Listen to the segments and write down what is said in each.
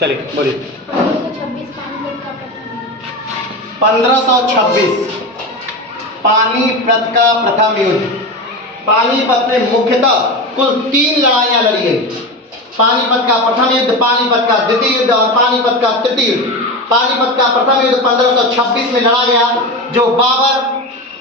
चलिए बोलिए। 1526 पानीपत का प्रथम युद्ध। पानीपत में मुख्यतः कुल 3 लड़ाइयां लड़ी गई। पानीपत का प्रथम युद्ध, पानीपत का द्वितीय युद्ध और पानीपत का तृतीय युद्ध। पानीपत का प्रथम युद्ध 1526 में लड़ा गया, जो बाबर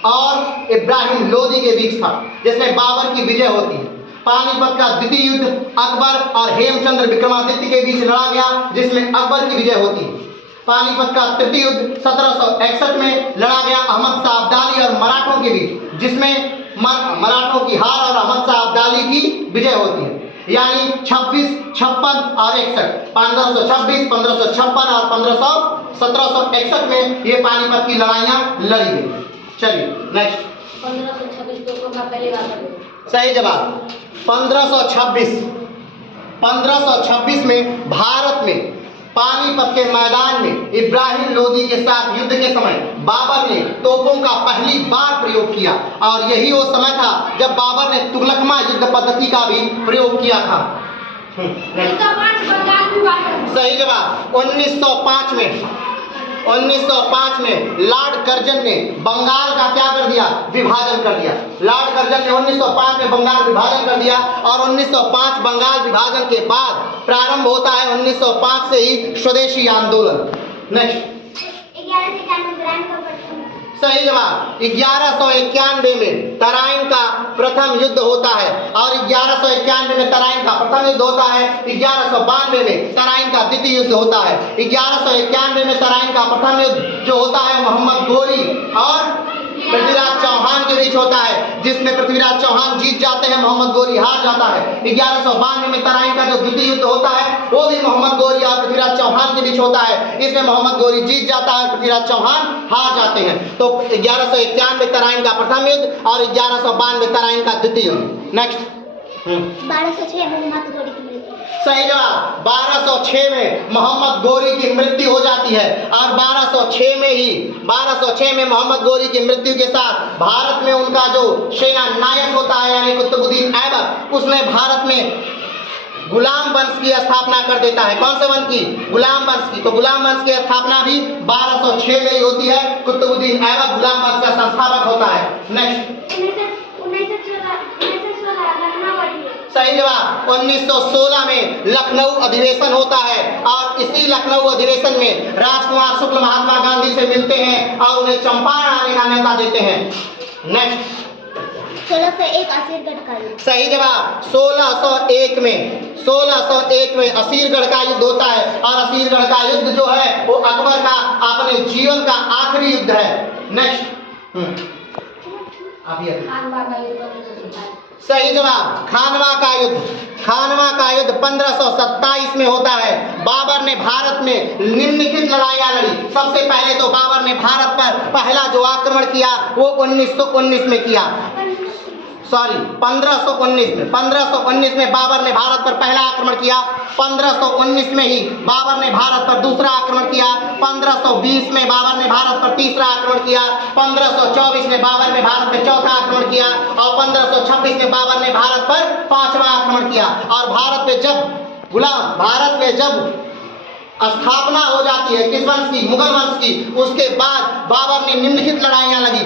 और इब्राहिम लोदी के बीच था, जिसमें बाबर की विजय होती है। पानीपत का द्वितीय युद्ध अकबर और हेमचंद्र विक्रमादित्य के बीच लड़ा गया, जिसमें अकबर की विजय होती है। पानीपत का तृतीय युद्ध 1761 में लड़ा गया अहमद शाह अब्दाली और मराठों के बीच, जिसमें मराठों की हार और अहमद शाह अब्दाली की विजय होती है। यानी 26, 56 और 61, 1526, 1556 और 1761 में ये पानीपत की लड़ाइयां लड़ी गई। चलिए नेक्स्ट। 1526 का पहले सही जवाब 1526। 1526 में भारत में पानीपत के मैदान में इब्राहिम लोदी के साथ युद्ध के समय बाबर ने तोपों का पहली बार प्रयोग किया, और यही वो समय था जब बाबर ने तुगलकमा युद्ध पद्धति का भी प्रयोग किया था। सही जवाब 1905 में 1905 में लॉर्ड कर्जन ने बंगाल का क्या कर दिया? विभाजन कर दिया। लॉर्ड कर्जन ने 1905 में बंगाल विभाजन कर दिया, और 1905 बंगाल विभाजन के बाद प्रारंभ होता है 1905 से ही स्वदेशी आंदोलन। नेक्स्ट। सही जवाब 1191 में तराइन का प्रथम युद्ध होता है, और 1191 में तराइन का प्रथम युद्ध होता है। 1192 में तराइन का द्वितीय युद्ध होता है। 1191 में तराइन का प्रथम युद्ध जो होता है मोहम्मद गोरी और पृथ्वीराज चौहान के बीच होता है, जिसमें पृथ्वीराज चौहान जीत जाते हैं, मोहम्मद गोरी हार जाता है। 1192 में तराइन का जो द्वितीय युद्ध होता है वो भी मोहम्मद गोरी और पृथ्वीराज चौहान के बीच होता है। इसमें मोहम्मद गोरी जीत जाता है, पृथ्वीराज चौहान हार जाते हैं। तो 1191 में तराइन का प्रथम युद्ध और 1192 में तराइन का द्वितीय युद्ध। नेक्स्ट। 1206 में मोहम्मद गोरी की मृत्यु। सही जवाब 1206 में मोहम्मद गोरी की मृत्यु हो जाती है, और 1206 में मोहम्मद गोरी की मृत्यु के साथ भारत में उनका जो सेना नायक होता है यानी कुतुबुद्दीन ऐबक, उसने भारत में गुलाम वंश की स्थापना कर देता है। कौन से वंश की? गुलाम वंश की। तो गुलाम वंश की स्थापना भी 1206 में ही होती है। कुतुबुद्दीन ऐबक गुलाम वंश का संस्थापक होता है। नेक्स्ट। सही जवाब 1916 में लखनऊ अधिवेशन होता है, और इसी लखनऊ अधिवेशन में राजकुमार शुक्ल महात्मा गांधी से मिलते हैं और उन्हें चंपारण आने का न्योता देते हैं। नेक्स्ट। 1601 असीरगढ़ का युद्ध। सही जवाब 1601 में असीरगढ़ का युद्ध होता है, और असीरगढ़ का युद्ध जो है वो अकबर का अपने जीवन का आखिरी युद्ध है। नेक्स्ट। सही जवाब खानवा का युद्ध 1527 में होता है। बाबर ने भारत में निम्नलिखित लड़ाइयां लड़ी। सबसे पहले तो बाबर ने भारत पर पहला जो आक्रमण किया वो 1919 में किया। 1519 में बाबर ने भारत पर पहला आक्रमण किया। 1519 में ही बाबर ने भारत पर दूसरा आक्रमण किया। 1520 में बाबर ने भारत पर तीसरा आक्रमण किया। 1524 में बाबर ने भारत पर चौथा आक्रमण किया, और 1526 में बाबर ने भारत पर पांचवा आक्रमण किया। और भारत में जब स्थापना हो जाती है किस वंश की? मुगल वंश की। उसके बाद बाबर ने निम्नलिखित लड़ाइयां लड़ी।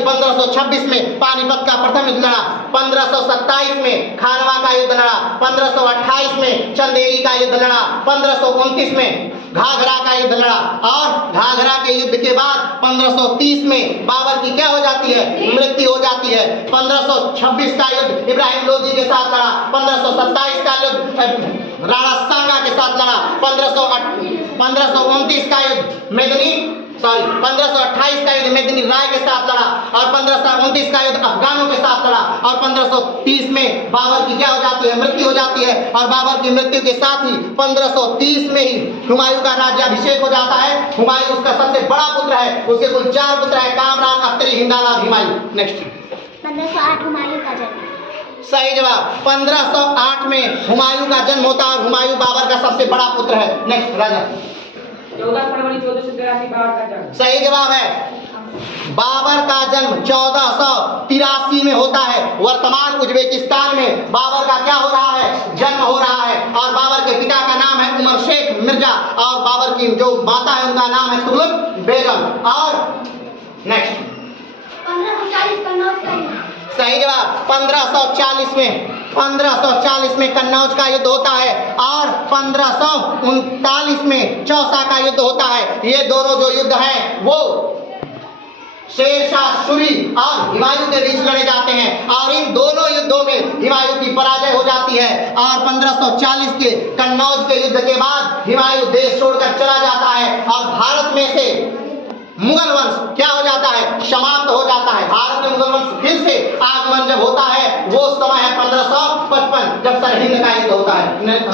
1526 में पानीपत का प्रथम युद्ध लड़ा। 1527 में खानवा का युद्ध लड़ा। 1528 में चंदेरी का युद्ध लड़ा। 1529 में घाघरा का युद्ध लड़ा, और घाघरा के युद्ध के बाद 1530 में बाबर की क्या हो जाती है? मृत्यु हो जाती है। 1526 का युद्ध इब्राहिम लोदी के साथ लड़ा। 1527 का युद्ध राणा सांगा के साथ लड़ा। 1529 का युद्ध 1528 का युद्ध मेदिनी राय के साथ लड़ा, और 1529 का युद्ध अफगानों के साथ लड़ा, और 1530 में बाबर की क्या हो जाती है? मृत्यु हो जाती है। और बाबर की मृत्यु के साथ ही 1530 में ही हुमायूं का राज्याभिषेक हो जाता है। हुमायूं उसका सबसे बड़ा पुत्र है। उसके कुल 4 पुत्र है, कामरान, अख्तरी, हिंदाला और हुमायूं। नेक्स्ट। 1508 हुमायूं का जन्म। सही जवाब 1508 में हुमायूं का जन्म होता है, और हुमायूं बाबर का सबसे बड़ा पुत्र है। नेक्स्ट राजा। 14 फरवरी 1483 बाबर का जन्म। सही जवाब है बाबर का जन्म 1483 में होता है। वर्तमान उज्बेकिस्तान में बाबर का क्या हो रहा है? जन्म हो रहा है। और बाबर के पिता का नाम है उमर शेख मिर्जा। मिर्जा और बाबर की जो माता है उनका नाम है तुगलक बेगम। और नेक्स्ट 1540 कन्नौज का युद्ध। सही जवाब 1540 में कन्नौज का युद्ध होता है और 1539 में चौसा का युद्ध होता है। ये दोनों जो युद्ध हैं वो शेरशाह सूरी और हुमायूं के बीच लड़े जाते हैं और इन दोनों युद्धों में हुमायूं की पराजय हो जाती है और 1540 के कन्नौज के युद्ध के बाद हुमायूं देश छोड़कर चला जाता है और भारत में से मुगल वंश क्या हो जाता है, समाप्त हो जाता है। भारत में मुगल वंश फिर से आगमन जब होता है वो समय है 1555 जब सरहिंद का युद्ध होता है। नेक्स्ट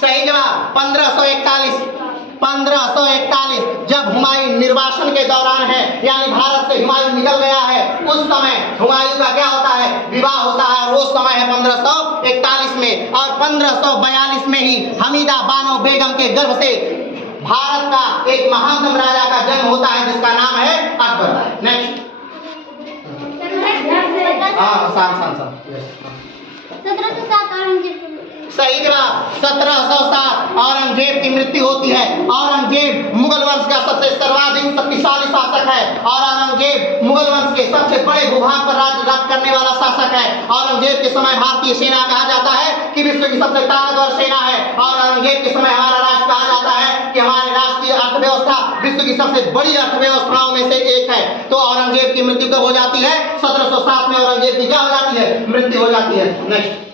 सही जवाब 1541 जब हुमायूं निर्वासन के दौरान है यानी भारत से हुमायूं निकल गया है उस समय हुमायूं का क्या होता है, विवाह होता है और वो समय है 1541 में और 1542 में ही हमीदा बानो बेगम के गर्भ से भारत का एक महानतम राजा का जन्म होता है जिसका नाम है अकबर। नेक्स्ट सही जवाब 1707 औरंगजेब की मृत्यु होती है। औरंगजेब मुगल वंश का सबसे सर्वाधिक शक्तिशाली शासक है और औरंगजेब मुगल वंश के सबसे बड़े भूभाग पर राज्य करने वाला शासक है। औरंगजेब के समय भारतीय सेना कहा जाता है कि विश्व की सबसे ताकतवर सेना है और औरंगजेब के समय हमारा राष्ट्र कहा जाता है कि हमारे राष्ट्र की अर्थव्यवस्था विश्व की सबसे बड़ी अर्थव्यवस्थाओं में से एक है। तो औरंगजेब की मृत्यु कब हो जाती है, 1707 में औरंगजेब की क्या हो जाती है, मृत्यु हो जाती है। नेक्स्ट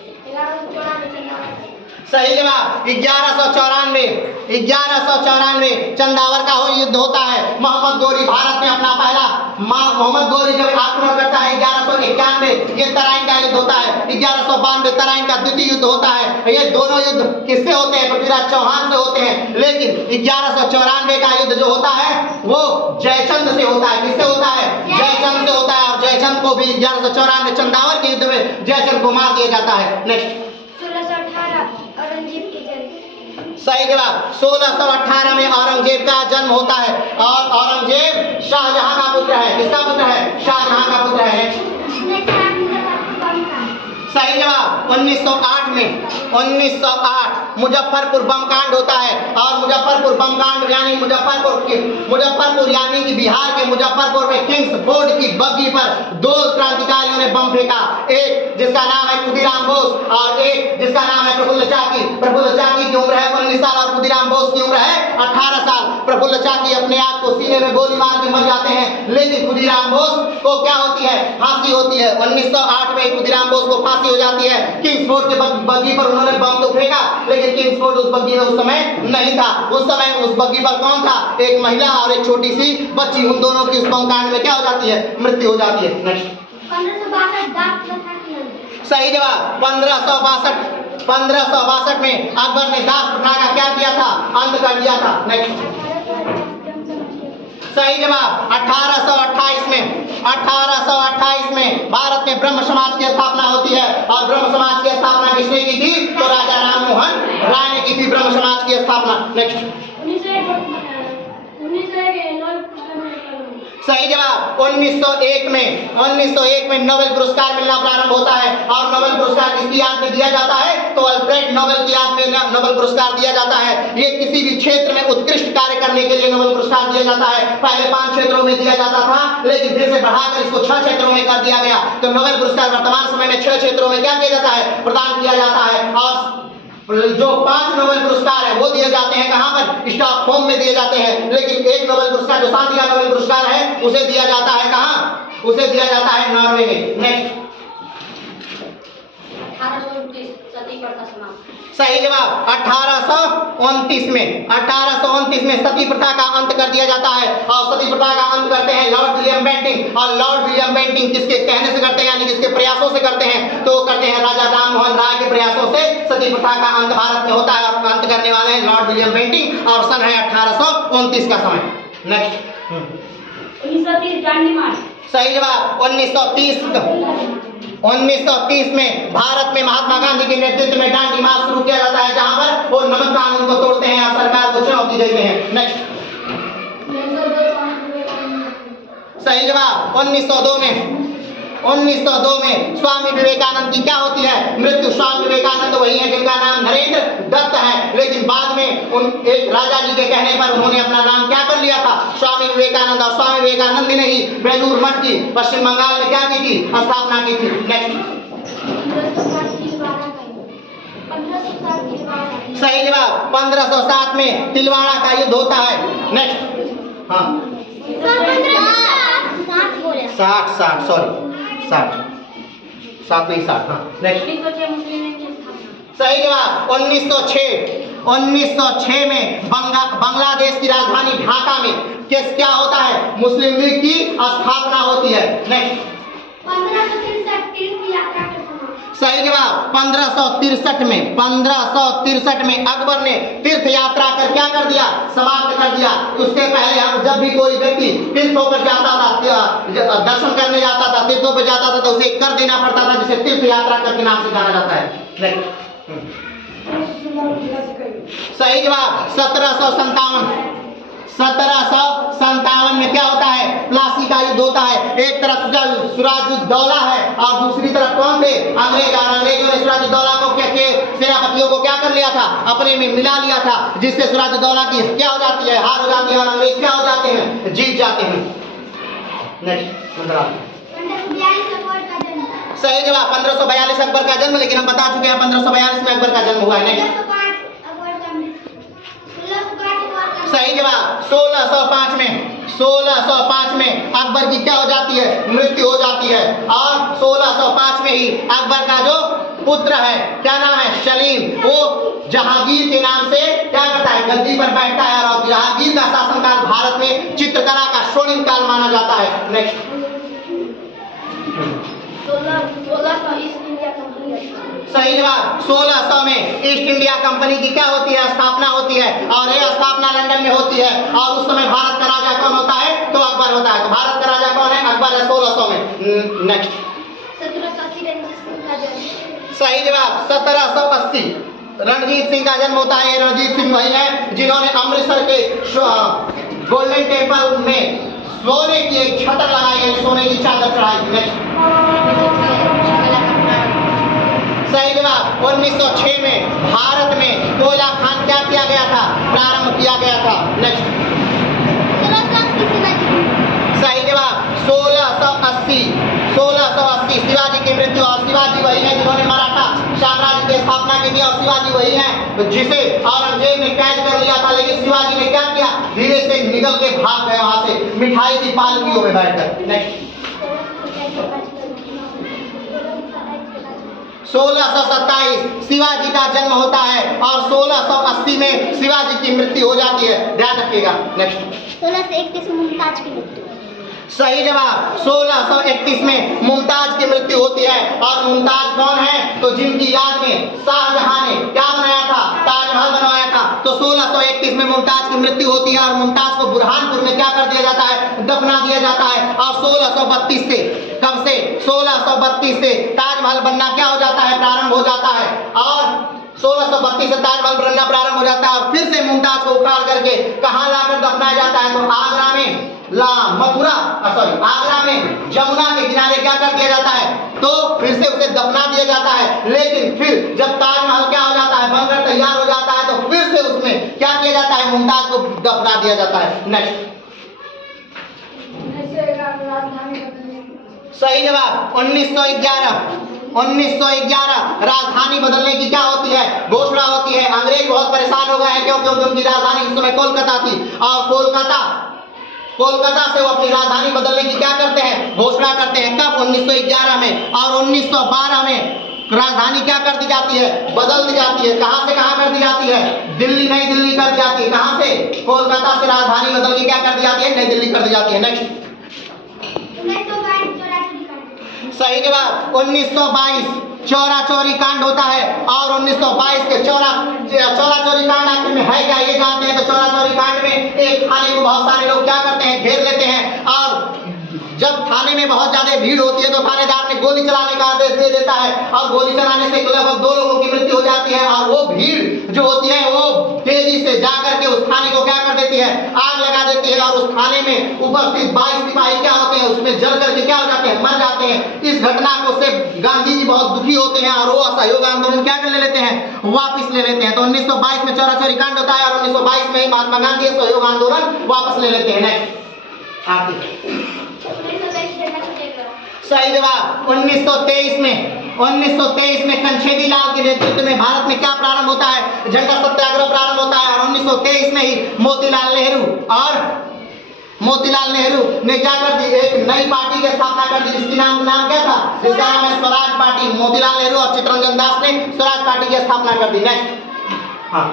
सही जवाब 1194 चंदावर का युद्ध होता है। मोहम्मद गोरी भारत में अपना पहला मोहम्मद गोरी जब आक्रमण करता है 1191 ये तराइन का युद्ध होता है। 1192 तराइन का द्वितीय युद्ध होता है। ये दोनों युद्ध किससे होते हैं, पृथ्वीराज चौहान से होते हैं। लेकिन 1194 का युद्ध जो होता है वो जयचंद से होता है। किससे होता है, जयचंद से होता है और जयचंद को भी 1194 चंदावर के युद्ध में जयचंद को मार दिया जाता है। नेक्स्ट 1618 औरंगजेब के जन्म। सही जवाब 1618 में औरंगजेब का जन्म होता है और औरंगजेब शाहजहां का पुत्र है। किसका पुत्र है, शाहजहां का पुत्र है। सही जवाब 1908 मुजफ्फरपुर बम कांड होता है और मुजफ्फरपुर बम कांड यानी मुजफ्फरपुर यानी कि बिहार के मुजफ्फरपुर में किंग्स फोर्ड की बग्गी पर दो क्रांतिकारियों ने बम फेंका। एक जिसका नाम है खुदीराम बोस और एक जिसका नाम है प्रफुल्ल चाकी। प्रफुल्ल चाकी की उम्र है 19 साल और खुदीराम बोस की उम्र है 18 साल। प्रफुल्ल चाकी अपने आप को सीने में गोली मार के मर जाते हैं लेकिन खुदीराम बोस को क्या होती है, फांसी होती है। 1908 में खुदीराम बोस को फांसी हो जाती है। किंग्सफोर्ड के बग्गी पर उन्होंने बम तो फेंका लेकिन किंग्सफोर्ड उस बग्गी में उस समय नहीं था। उस समय उस बग्गी पर कौन था, एक महिला और एक छोटी सी बच्ची। उन दोनों की उस बम कांड में क्या हो जाती है, मृत्यु हो जाती है। नेक्स्ट 1562 दास प्रथा की। सही जवाब 1562 में अकबर ने दास प्रथा का क्या किया था, अंत कर दिया था। नेक्स्ट सही जवाब 1828 में भारत में ब्रह्म समाज की स्थापना होती है और ब्रह्म समाज की स्थापना किसने की थी, तो राजा राम मोहन राय ने की थी ब्रह्म समाज की स्थापना। नेक्स्ट सही जवाब 1901 में नोबेल पुरस्कार मिलना प्रारंभ होता है और नोबेल पुरस्कार किसकी याद में दिया जाता है, तो अल्फ्रेड नोबेल की याद में नोबेल पुरस्कार दिया जाता है। ये किसी भी क्षेत्र में उत्कृष्ट कार्य करने के लिए नोबेल पुरस्कार दिया जाता है। पहले 5 क्षेत्रों में दिया जाता था लेकिन फिर से बढ़ाकर इसको 6 क्षेत्रों में कर दिया गया। तो नोबेल पुरस्कार वर्तमान समय में 6 क्षेत्रों में क्या किया जाता है, प्रदान किया जाता है। और जो 5 नोबेल पुरस्कार है वो दिए जाते हैं कहां पर, स्टॉकहोम में दिए जाते हैं। लेकिन एक नोबेल पुरस्कार जो शांति का नोबेल पुरस्कार है उसे दिया जाता है कहां, उसे दिया जाता है नॉर्वे में। नेक्स्ट 1829 सती प्रथा समाप्त। सही जवाब 1829 में सती प्रथा का अंत कर दिया जाता है और सती प्रथा का अंत करते हैं लॉर्ड विलियम बेंटिंक। और लॉर्ड विलियम बेंटिंक किसके कहने से करते हैं यानी किसके प्रयासों से करते हैं, तो करते हैं राजा राम मोहन राय के प्रयासों से सती प्रथा का अंत भारत में होता है और अंत करने वाले हैं लॉर्ड विलियम बेंटिंक और सन है 1829 का समय। नेक्स्ट 1930 दांडी मार्च। सही जवाब 1930 में भारत में महात्मा गांधी के नेतृत्व में दांडी मार्च शुरू किया जाता है जहां पर वो नमक कानून को तोड़ते हैं और सरकार को चुनौती देते हैं। नेक्स्ट सही जवाब 1902 में स्वामी विवेकानंद की क्या होती है, मृत्यु। स्वामी विवेकानंद वही है जिनका नाम नरेंद्र उन एक राजा जी के कहने पर उन्होंने अपना नाम क्या कर लिया था, स्वामी विवेकानंद। और स्वामी विवेकानंद ने ही बेलूर मठ की पश्चिम बंगाल में क्या की थी, स्थापना की थी। नेक्स्ट, सही जवाब 1507 में तिलवाड़ा का युद्ध होता है। नेक्स्ट, हाँ 60 सॉरी 7 नहीं 60, हाँ नेक्स्ट, सही जवाब 1906 में बांग्लादेश की राजधानी ढाका में क्या होता है, मुस्लिम लीग की स्थापना होती है। नेक्स्ट, 1563 तीर्थ यात्रा का समापन। सही जवाब 1563 में अकबर ने तीर्थ यात्रा कर क्या कर दिया, समाप्त कर दिया। उसके पहले हम जब भी कोई व्यक्ति तीर्थों पर जाता था, दर्शन करने जाता था, तीर्थों पर जाता था, तो उसे कर देना पड़ता था, जिसे तीर्थ यात्रा करके नाम से जाना जाता है। सही जवाब 1757 में क्या होता है, प्लासी का युद्ध होता है। एक तरफ सिराजुद्दौला है और दूसरी तरफ कौन थे, अंग्रेज। और अंग्रेजों ने सिराजुद्दौला को के सेनापतियों को क्या कर लिया था, अपने में मिला लिया था, जिससे सिराजुद्दौला की क्या हो जाती है, हार हो जाती है और अंग्रेज क्या हो जाते हैं, जीत जाते हैं। नेक्स्ट, सही जवाब 1542 अकबर का जन्म, लेकिन हम बता चुके हैं 1542 में अकबर का जन्म हुआ है। नेक्स्ट, सही जवाब 1605 में अकबर की क्या हो जाती है, मृत्यु हो जाती है। और 1605 में ही अकबर का जो पुत्र है, क्या नाम है, सलीम, वो जहांगीर के नाम से क्या करता है, गद्दी पर बैठता है। और जहांगीर का शासनकाल भारत में चित्रकला का स्वर्णिम काल माना जाता है। Next, 1600 east India company. सही जवाब 1600 में ईस्ट इंडिया कंपनी की क्या होती है, स्थापना होती है। और यह स्थापना लंदन में होती है। और उस समय भारत का राजा कौन होता है, तो अकबर होता है। तो भारत का राजा कौन है, अकबर है 1600 में। नेक्स्ट, 1780 रणजीत सिंह का जन्म। सही जवाब 1780 रणजीत सिंह का जन्म होता है। ये रणजीत सिंह वही है जिन्होंने अमृतसर के गोल्डन टेम्पल में सोने की एक छतर लगाई है, सोने की चादर चढ़ाई। नेक्स्ट, सही जवाब 1906 में भारत में कोयला खान क्या किया गया था, प्रारंभ किया गया था। नेक्स्ट, सही जवाब 1680 शिवाजी की मृत्यु। और शिवाजी वही है जिन्होंने मराठा साम्राज्य की स्थापना की थी। और शिवाजी वही है जिसे औरंगजेब ने कैद कर लिया था, लेकिन शिवाजी ने क्या किया, धीरे से निकल के भाग गए वहां से, मिठाई की पालकियों में बैठकर। नेक्स्ट, 1627 शिवाजी का जन्म होता है और 1680 में शिवाजी की मृत्यु हो जाती है, ध्यान रखिएगा। नेक्स्ट, 1631 में मुमताज की मृत्यु। सही जवाब 1631 में मुमताज की मृत्यु होती है। और मुमताज कौन है, तो जिनकी याद में शाहजहां ने क्या बनाया था, ताजमहल बनवाया था। तो 1631 में मुमताज की मृत्यु होती है और मुमताज को बुरहानपुर में क्या कर दिया जाता है, दफना दिया जाता है। और 1632 से, कब से, 1632 से ताजमहल बनना क्या हो जाता है, प्रारंभ हो जाता है। और 1632 से ताजमहल बनना प्रारंभ हो जाता है। और फिर से मुमताज को उखाड़ करके कहाँ लाकर दफनाया जाता है, तो आगरा में आगरा में जमुना के किनारे क्या कर दिया जाता है, तो फिर से उसे दफना दिया जाता है। लेकिन फिर जब ताजमहल क्या हो जाता है, बनकर तैयार हो जाता है, तो फिर से उसमें क्या किया जाता है, मुमताज को दफना दिया जाता है। नेक्स्ट, सही जवाब 1911 राजधानी बदलने की क्या होती है, घोषणा होती है। अंग्रेज बहुत परेशान हो गए हैं क्योंकि उनकी राजधानी उस समय कोलकाता थी। और कोलकाता से वो अपनी राजधानी बदलने की क्या करते हैं, घोषणा करते हैं। कब, 1911 में। और 1912 में राजधानी क्या कर दी जाती है, बदल दी जाती है। कहां से कहां कर दी जाती है, दिल्ली, नई दिल्ली कर दी जाती है। कहां से, कोलकाता से राजधानी बदल के क्या कर दी जाती है, नई दिल्ली कर दी जाती है। नेक्स्ट, सही जवाब 1922 चौरा चौरी कांड होता है। और 1922 के चौरा चौरी कांड आखिर में है क्या, ये जानते हैं। तो चौरा चौरी कांड में एक थाने को बहुत सारे लोग क्या करते हैं, घेर लेते हैं। और जब थाने में बहुत ज्यादा भीड़ होती है तो थानेदार ने गोली चलाने का आदेश दे देता है। और गोली चलाने से लगभग 2 लोगों की मृत्यु हो जाती है। और वो भीड़ जो होती है वो तेजी से जाकर के उस थाने को क्या कर देती है, आग लगा देती है। और उस थाने में उपस्थित 22 सिपाही क्या होते हैं, उसमें जल करके क्या हो जाते हैं, मर जाते हैं। इस घटना को से गांधी जी बहुत दुखी होते हैं और वो असहयोग आंदोलन क्या कर लेते हैं, वापस ले लेते हैं। तो 1922 में चौरा चौरी कांड होता है और 1922 में ही महात्मा गांधी असहयोग आंदोलन वापस ले लेते हैं। नेक्स्ट आगे सही जवाब 1923 में कंछेदी लाल के नेतृत्व में भारत में क्या प्रारंभ होता है, झंडा सत्याग्रह प्रारंभ होता है। और 1923 में ही मोतीलाल नेहरू ने क्या कर दी, एक नई पार्टी की स्थापना कर दी जिसकी नाम क्या था, जिसका नाम है स्वराज पार्टी। मोतीलाल नेहरू और चित्तरंजन दास ने स्वराज पार्टी की स्थापना कर दी। नेक्स्ट हाँ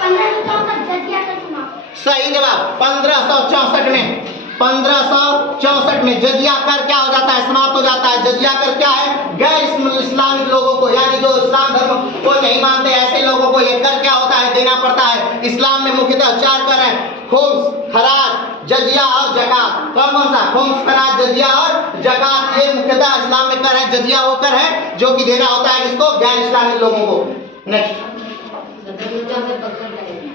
1564 जजिया का समाप्त। सही जवाब 1564 में जजिया कर क्या हो जाता है, समाप्त हो जाता है। जजिया कर क्या है, गैर इस्लामिक लोगों को यानी जो इस्लाम धर्म को नहीं मानते ऐसे लोगों को ये कर क्या होता है, देना पड़ता है। इस्लाम में मुख्यतः 4 कर है, खुम्स, खराज, जजिया और जकात। कौन सा, खुम्स, खराज, जजिया और जकात, ये मुख्यतः इस्लाम में कर है। जजिया वो कर है जो कि देना होता है किसको, गैर इस्लामिक लोगों को। नेक्स्ट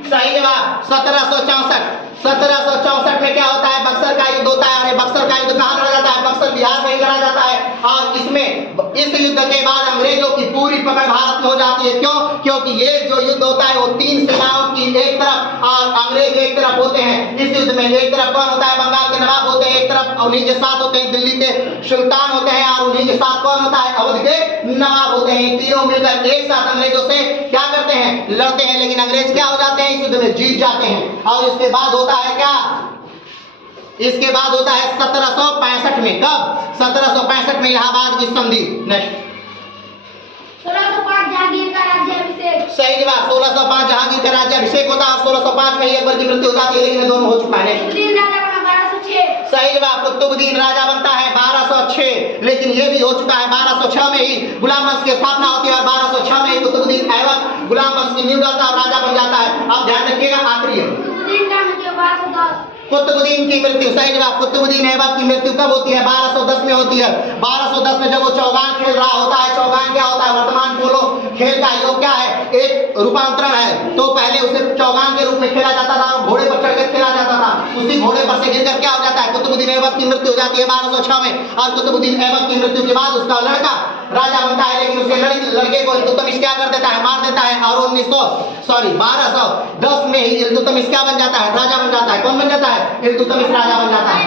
सही जवाब 1764 में क्या होता है, बक्सर का युद्ध होता है। और बक्सर का युद्ध कहाँ लड़ा जाता है, बक्सर बिहार में ही लड़ा जाता है। और इसमें इस युद्ध के बाद अंग्रेजों की पूरी पकड़ भारत में हो जाती है। क्यों, क्योंकि ये जो युद्ध होता है वो 3 सेनाओं की एक तरफ और अंग्रेज एक तरफ होते हैं। इस युद्ध में एक तरफ कौन होता है, बंगाल के नवाब होते हैं, एक तरफ उन्हीं के साथ होते हैं दिल्ली के सुल्तान होते हैं, और उन्हीं के साथ कौन होता है, अवध के नवाब होते हैं। तीनों मिलकर एक साथ अंग्रेजों से क्या करते हैं, लड़ते हैं। लेकिन अंग्रेज क्या हो जाते हैं, इस युद्ध में जीत जाते हैं। और इसके बाद होता है क्या, इसके बाद होता है 1765 में। कब, 1765 में इलाहाबाद की संधि। नेक्स्ट 1605 जहांगीर का राज्याभिषेक। सही जवाब 1605 जहांगीर का राज्याभिषेक होता है और 1605 में ही अकबर की मृत्यु हो जाती है, लेकिन दोनों हो चुका है। कुतुबुद्दीन राजा बना 1206। सही जवाब कुतुबुद्दीन राजा बनता है 1206, लेकिन ये भी हो चुका है 1206 में ही गुलाम वंश की स्थापना होती है और 1206 में ही कुतुबुद्दीन ऐबक गुलाम वंश की नींव डालता है और राजा बन जाता है। अब ध्यान रखिएगा, आखिरी है कुतुबुद्दीन का मृत्यु 1210। कुतुबुद्दीन की मृत्यु, सही जवाब कुतुबुद्दीन ऐबक की मृत्यु कब होती है, 1210 में होती है। 1210 में जब वो चौगान खेल रहा होता है, चौगान क्या होता है, वर्तमान पोलो खेल का योग क्या है, एक रूपांतरण है। तो पहले उसे चौगान के रूप में खेला जाता था और घोड़े पर चढ़कर खेला जाता था। उसी घोड़े पर से गिरकर क्या हो जाता है, कुतुबुद्दीन ऐबक की मृत्यु हो जाती है 1206 में। और कुतुबुद्दीन ऐबक की मृत्यु के बाद उसका लड़का राजा बनता है, लेकिन उसके लड़के को इल्तुतमिश क्या कर देता है, मार देता है। और 1210 में ही इल्तुतमिश क्या बन जाता है, राजा बन जाता है। कौन बन जाता है, इल्तुतमिश राजा बन जाता है।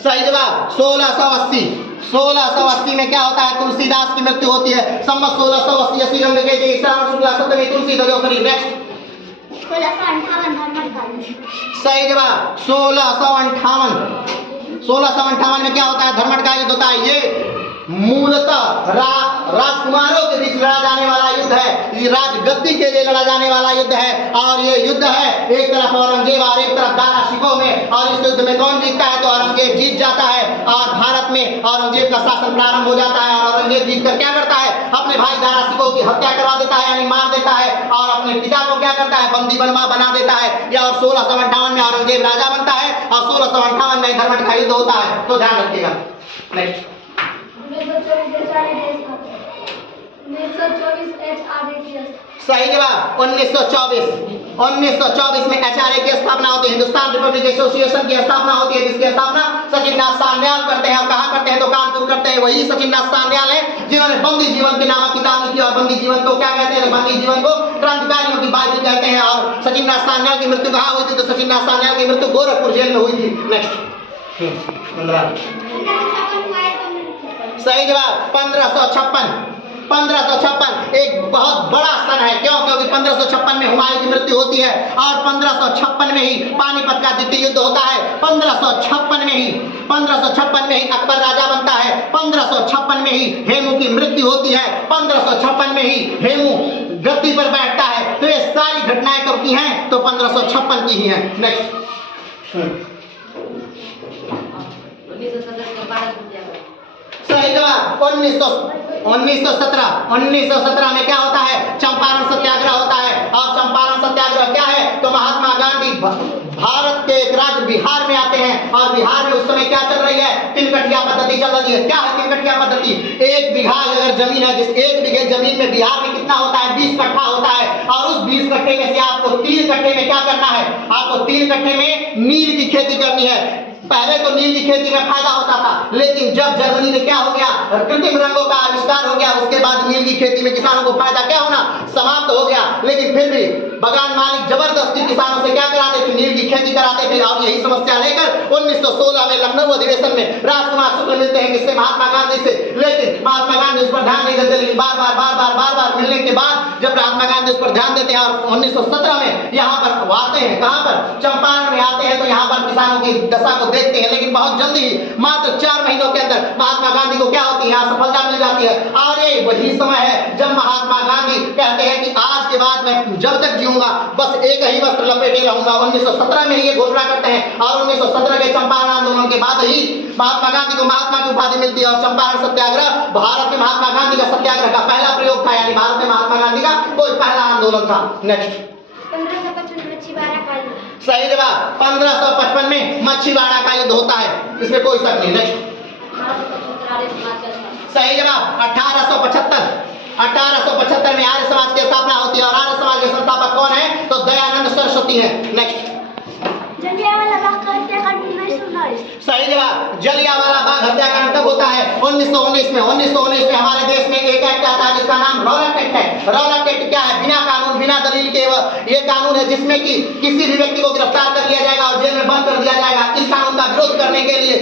सही जवाब 1680 में क्या होता है, तुलसीदास की मृत्यु होती है। संवत 1680 रंग के श्रावण शुक्ला सप्तमी तुलसी दयोसरी। नेक्स्ट 1658 सही जवाब 1658 में क्या होता है, धर्मठ का युद्ध होता है। ये मूलतः राजकुमारों के बीच लड़ा जाने वाला युद्ध है, ये राजगद्दी के लिए लड़ा जाने वाला युद्ध है। और ये युद्ध है एक तरफ औरंगजेब और एक तरफ दारा शिकोह में। और इस युद्ध में कौन जीतता है, तो औरंगजेब जीत जाता है और भारत में औरंगजेब का शासन प्रारंभ हो जाता है। और औरंगजेब जीत कर क्या करता है, अपने भाई दारा शिकोह की हत्या करवा देता है, यानी मार देता है। और अपने पिता को क्या करता है, बंदी बना देता है। या और 1658 में औरंगजेब राजा बनता है और 1658 में धर्मठ का युद्ध होता है। तो ध्यान रखिएगा। Next 1924 HRAS। सही जवाब 1924 में HRA की स्थापना होती है, हिंदुस्तान रिपब्लिक एसोसिएशन की स्थापना होती है, जिसकी स्थापना सचिन नाथ सान्याल करते हैं। और कहाँ करते हैं, तो कानपुर करते हैं। वही सचिन नाथ सान्याल है जिन्होंने बंदी जीवन के नामक किताब लिखी। और बंदी जीवन को क्या कहते हैं, बंदी जीवन को क्रांतिकारियों की बाइबल कहते हैं। और सचिन नाथ सान्याल की मृत्यु कहाँ हुई थी, तो सचिन नाथ सान्याल की मृत्यु गोरखपुर जेल में हुई थी। नेक्स्ट सही जवाब 1556 एक बहुत बड़ा सन है। क्यों, क्योंकि 1556 में हुमायूं की मृत्यु होती है और 1556 में ही पानीपत का द्वितीय युद्ध होता है। 1556 में ही अकबर राजा बनता है। 1556 में ही हेमू की मृत्यु होती है। 1556 में ही हेमू गद्दी पर बैठता है। तो ये सारी घटनाएं कब की हैं, तो 1556 की ही हैं। नेक्स्ट 1917 सही जवाब 1917 में क्या होता है, चंपारण सत्याग्रह होता है। और चंपारण सत्याग्रह क्या है, तो महात्मा गांधी भारत के एक राज्य बिहार में आते हैं। और बिहार में उस समय क्या चल रही है, तिलकठिया पद्धति चल रही है। क्या है तिलकठिया पद्धति, एक बीघा अगर जमीन है, जिस एक बीघे जमीन में बिहार में कितना होता है, 20 कट्ठा होता है। और उस 20 कट्ठे में से आपको 3 कट्ठे में क्या करना है, आपको 3 कट्ठे में नील की खेती करनी है। पहले तो नील की खेती में फायदा होता था, लेकिन जब जर्मनी में क्या हो गया, कृत्रिम रंगों का आविष्कार हो गया, उसके बाद नील की खेती में किसानों को फायदा क्या होना, समाप्त हो गया। लेकिन फिर भी बगान मालिक जबरदस्ती किसानों से क्या कराते थे, नील की खेती कराते थे। और यही समस्या लेकर 1916 में लखनऊ अधिवेशन में राजकुमार शुक्ल मिलते हैं किससे, महात्मा गांधी से। लेकिन महात्मा गांधी उस पर ध्यान नहीं देते, लेकिन बार बार मिलने के बाद जब महात्मा गांधी उस पर ध्यान देते हैं और 1917 में यहाँ पर आते हैं, कहाँ पर, चंपारण में आते हैं, तो यहाँ पर किसानों की दशा को देखते हैं। लेकिन बहुत जल्दी ही मात्र 4 महीनों के अंदर महात्मा गांधी को क्या होती है, यहाँ सफलता मिल जाती है। और ये वही समय है जब महात्मा गांधी कहते हैं कि आज के बाद मैं जब तक जीऊंगा बस एक ही वस्त्र लपेटे रहूंगा। 1917 में ही ये घोषणा करते हैं और 1917 के चंपारण आंदोलन के बाद ही महात्मा गांधी को महात्मा की उपाधि मिलती है। और चंपारण सत्याग्रह भारत में महात्मा गांधी का सत्याग्रह का पहला प्रयोग था, यानी भारत में महात्मा गांधी का कोई पहला आंदोलन था। नेक्स्ट 1555 मच्छीवाड़ा का युद्ध। सही जवाब, 1555 में मच्छीवाड़ा का युद्ध होता है, इसमें कोई शक नहीं। नेक्स्ट सही जवाब, 1875 में आर्य समाज की स्थापना होती है। और आर्य समाज के संस्थापक कौन है, तो दयानंद सरस्वती है। नेक्स्ट जलियांवाला बाग का हत्याकांड 1919। सही जवाब, जलियांवाला बाग हत्याकांड कब होता है, 1919 में। 1919 में हमारे देश में एक एक्ट आता है जिसका नाम रौलट एक्ट है। रौलट एक्ट क्या है, बिना कानून बिना दलील के ये कानून है जिसमें कि किसी भी व्यक्ति को गिरफ्तार कर लिया जाएगा और जेल में बंद कर दिया जाएगा। इस कानून का विरोध करने के लिए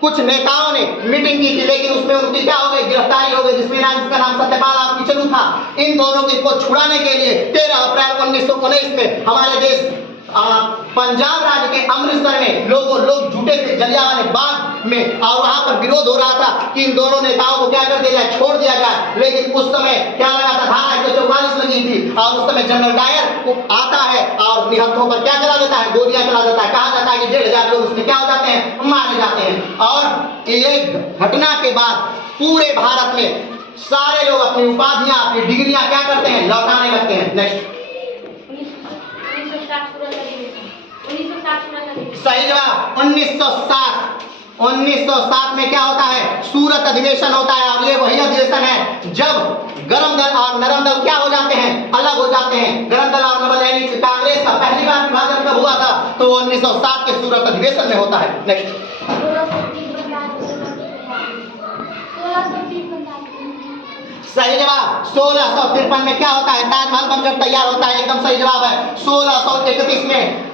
कुछ नेताओं ने मीटिंग की थी, लेकिन उसमें उनकी क्या हो गई, गिरफ्तारी हो गई, जिसमें जिसका नाम सत्यपाल और किचलू था। इन दोनों को छुड़ाने के लिए 13 अप्रैल 1919 में हमारे देश पंजाब राज्य के अमृतसर में लोग जुटे थे जलियांवाला बाग में, और वहां पर विरोध हो रहा था कि इन दोनों नेताओं को क्या कर दिया जाए, छोड़ दिया जाए। लेकिन उस समय क्या लगा था, धारा 144 लगी थी और उस समय जनरल डायर आता है और निहत्थों पर क्या चला देता है, गोलियां चला देता है। कहा जाता है कि 1500 लोग उसमें क्या हो जाते हैं, मारे जाते हैं। और एक घटना के बाद पूरे भारत में सारे लोग अपनी उपाधियां, अपनी डिग्रियां क्या करते हैं, लौटाने लगते हैं। नेक्स्ट सही जवाब, 1907 में क्या होता है, सूरत अधिवेशन होता है। और ये वही अधिवेशन है जब गरम दल और नरम दल क्या हो जाते हैं, अलग हो जाते हैं। गरम दल और नरम दल यानी कांग्रेस का पहली बार विभाजन कब हुआ था, तो 1907 के सूरत अधिवेशन में होता है। नेक्स्ट सही जवाब, 1653 में क्या होता है, ताजमहल बनकर तैयार होता है। एकदम सही जवाब है। 1631 में